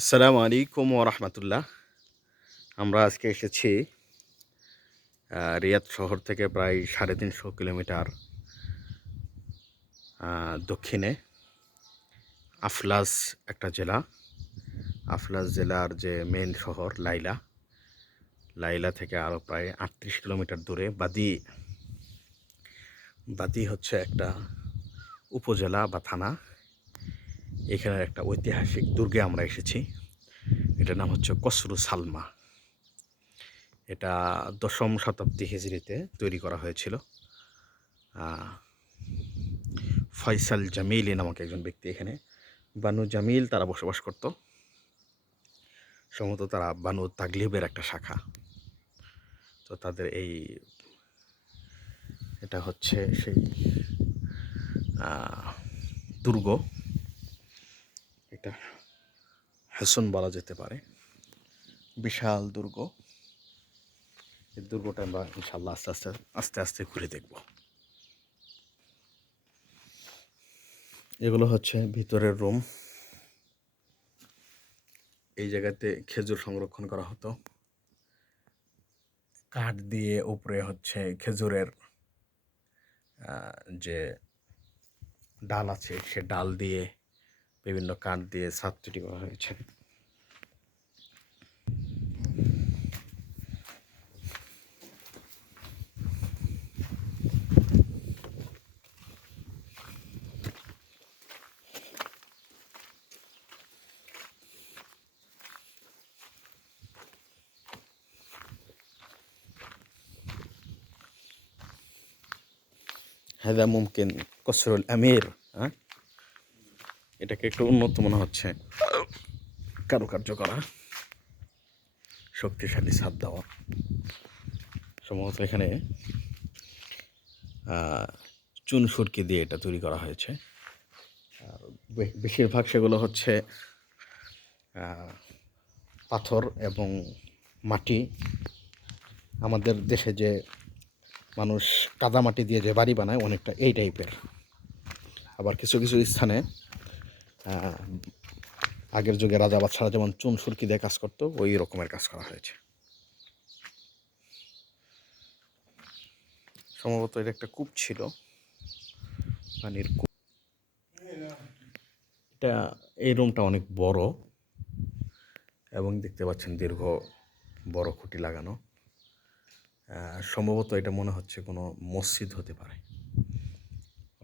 আসসালামু আলাইকুম ওরহমতুল্লাহ। আমরা আজকে এসেছি রিয়াদ শহর থেকে প্রায় 350 কিলোমিটার দক্ষিণে আফলাজ একটা জেলা। আফলাজ জেলার যে মেন শহর লাইলা, লাইলা থেকে আরও প্রায় 38 কিলোমিটার দূরে বাদি। বাদি হচ্ছে একটা উপজেলা বা থানা। এখানের একটা ঐতিহাসিক দুর্গে আমরা এসেছি। এটার নাম হচ্ছে কসরু সালমা। এটা 10ম শতাব্দী হিজরিতে তৈরি করা হয়েছিল। ফয়সাল জামিলি নামক একজন ব্যক্তি এখানে, বানু জামিল তারা বসবাস করত। সম্ভবত তারা বানু তাগলিবের একটা শাখা। তো তাদের এটা হচ্ছে সেই দুর্গ। এটা হেসন বলা যেতে পারে, বিশাল দুর্গ। এই দুর্গটা আমরা ইনশাল্লাহ আস্তে আস্তে আস্তে আস্তে ঘুরে দেখব। এগুলো হচ্ছে ভিতরের রুম। এই জায়গাতে খেজুর সংরক্ষণ করা হতো। কাঠ দিয়ে উপরে হচ্ছে খেজুরের যে ডাল আছে, সে ডাল দিয়ে বিভিন্ন কাঠ দিয়ে ছাদ তৈরি করা হয়েছে। হেদা মুমকিন কসরুল আমির। হ্যাঁ, এটাকে একটু উন্নত মনে হচ্ছে, কারুকার্য করা, শক্তিশালী ছাদ দেওয়া। সম্ভবত এখানে চুন সুরকি দিয়ে এটা তৈরি করা হয়েছে। আর বেশিরভাগ সেগুলো হচ্ছে পাথর এবং মাটি। আমাদের দেশে যে মানুষ কাদা মাটি দিয়ে যে বাড়ি বানায়, অনেকটা এই টাইপের। আবার কিছু কিছু স্থানে আগের যুগে রাজা বাদশারা যেমন চুন সুরকি দিয়ে কাজ করতো, ওই রকমের কাজ করা হয়েছে। সম্ভবত এটা একটা কূপ ছিল, পানির কূপ। এটা এই রুমটা অনেক বড় এবং দেখতে পাচ্ছেন দীর্ঘ বড় খুঁটি লাগানো। সম্ভবত এটা মনে হচ্ছে কোনো মসজিদ হতে পারে,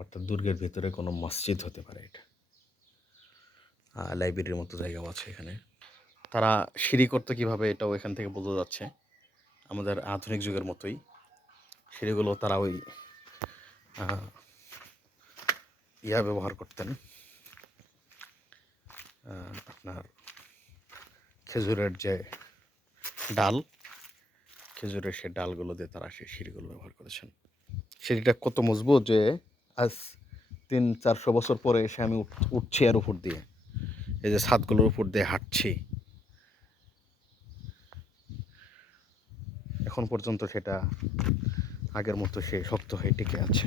অর্থাৎ দুর্গের ভিতরে কোনো মসজিদ হতে পারে। এটা লাইব্রেরির মতো জায়গাও আছে এখানে। তারা সিঁড়ি করতে কীভাবে, এটাও এখান থেকে বোঝা যাচ্ছে। আমাদের আধুনিক যুগের মতোই সিঁড়িগুলো তারা ওই ব্যবহার করতেন, আপনার খেজুরের যে ডাল, খেজুরের সে ডালগুলো দিয়ে তারা সেই সিঁড়িগুলো ব্যবহার করেছেন। সিঁড়িটা কত মজবুত যে আজ 300-400 বছর পরে এসে আমি উঠছি আর উপর দিয়ে, এই যে ছাদগুলোর উপর দিয়ে হাঁটছি, এখন পর্যন্ত সেটা আগের মতো সে শক্ত হয়ে টিকে আছে।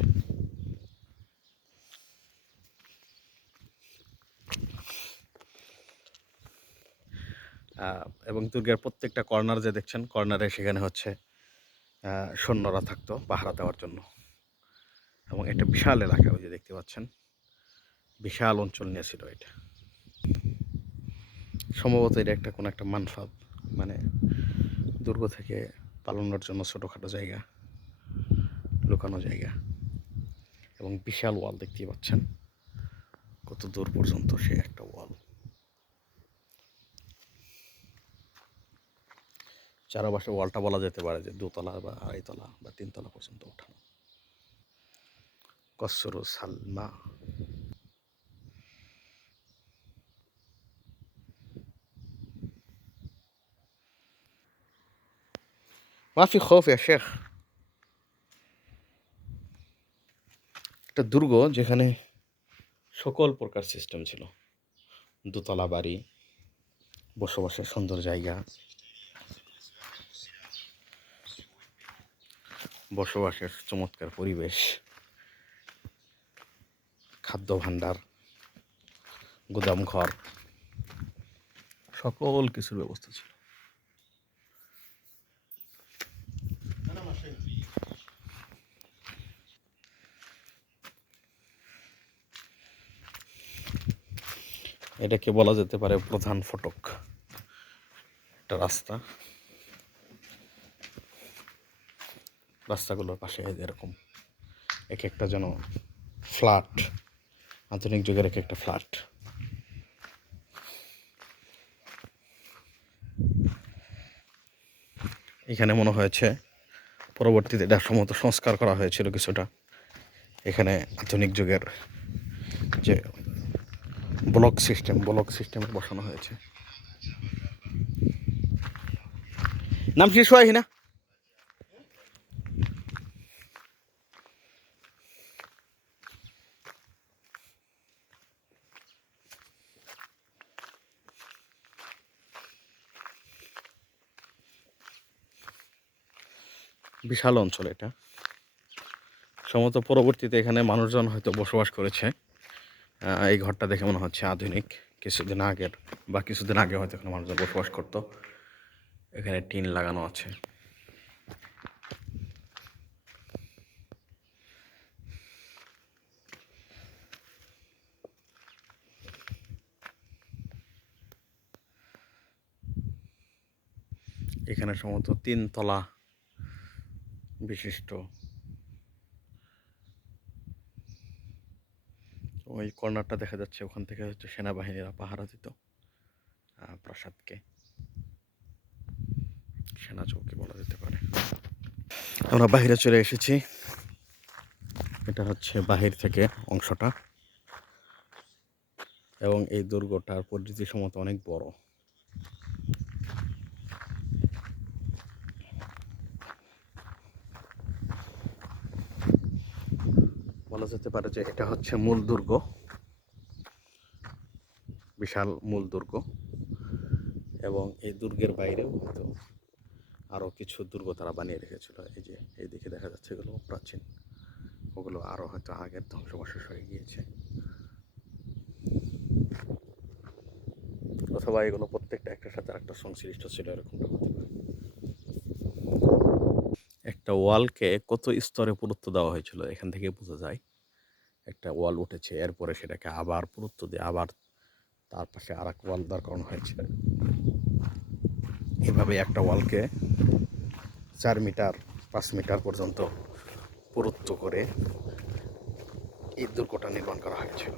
এবং দুর্গের প্রত্যেকটা কর্নার যে দেখছেন, কর্নারে সেখানে হচ্ছে সৈন্যরা থাকতো পাহারা দেওয়ার জন্য। এবং এটা বিশাল এলাকা, ওই যে দেখতে পাচ্ছেন, বিশাল অঞ্চল নিয়েছিল এটা। সম্ভবত এটা একটা কোনো একটা মানফাদ, মানে দুর্গ থেকে পালানোর জন্য ছোটোখাটো জায়গা, লুকানো জায়গা। এবং বিশাল ওয়াল দেখতেই পাচ্ছেন, কত দূর পর্যন্ত সে একটা ওয়াল। চারপাশে ওয়ালটা বলা যেতে পারে যে 2 তলা বা 2.5 তলা বা 3 তলা পর্যন্ত ওঠানো। কসরু সালমা। মাফি খৌফ ইয়া শেখ। একটা দুর্গ যেখানে সকল প্রকার সিস্টেম ছিল, 2 তলা বাড়ি, বসবাসের সুন্দর জায়গা, বসবাসের চমৎকার পরিবেশ, খাদ্য ভাণ্ডার, গুদাম ঘর, সকল কিছুর ব্যবস্থা ছিল। এটাকে বলা যেতে পারে প্রধান ফটক। একটা রাস্তা, রাস্তাগুলোর পাশে এরকম এক একটা যেন ফ্ল্যাট, আধুনিক যুগের এক একটা ফ্ল্যাট। এখানে মনে হয়েছে পরবর্তীতে এটা সম্ভবত সংস্কার করা হয়েছিল কিছুটা। এখানে আধুনিক যুগের যে ব্লক সিস্টেম বসানো হয়েছে। নাম শেষ হয় না, বিশাল অঞ্চল এটা। সম্ভবত পরবর্তীতে এখানে মানুষজন হয়তো বসবাস করেছে। এই ঘরটা দেখে মনে হচ্ছে আধুনিক, কিছুদিন আগের বা কিছুদিন আগে হয়তো এখানে মানুষজন বসবাস করতো। এখানে টিন লাগানো আছে। এখানে সম্ভবত 3 তলা বিশিষ্ট ওই কর্নারটা দেখা যাচ্ছে, ওখান থেকে হচ্ছে সেনাবাহিনীরা পাহারা দিত প্রাসাদকে। সেনা চৌকি বলা যেতে পারে। আমরা বাইরে চলে এসেছি। এটা হচ্ছে বাহির থেকে অংশটা, এবং এই দুর্গটার পরিধি সম্ভবত অনেক বড়। বলা যেতে পারে যে এটা হচ্ছে মূল দুর্গ, বিশাল মূল দুর্গ। এবং এই দুর্গের বাইরেও হয়তো আরও কিছু দুর্গ তারা বানিয়ে রেখেছিল। এই যে এইদিকে দেখা যাচ্ছে এগুলো প্রাচীন, ওগুলো আরও হয়তো আগের ধ্বংসাবশেষ হয়ে গিয়েছে, অথবা এগুলো প্রত্যেকটা একটার সাথে একটা সংশ্লিষ্ট ছিল, এরকমটা হতে পারে। একটা ওয়ালকে কত স্তরে পুরুত্ব দেওয়া হয়েছিল এখান থেকে বোঝা যায়। একটা ওয়াল উঠেছে, এরপরে সেটাকে আবার পুরুত্ব দিয়ে আবার তার পাশে আর এক ওয়াল দাঁড় করানো হয়েছে। এভাবে একটা ওয়ালকে 4 মিটার 5 মিটার পর্যন্ত পুরুত্ব করে এই দুর্গটা নির্মাণ করা হয়েছিল।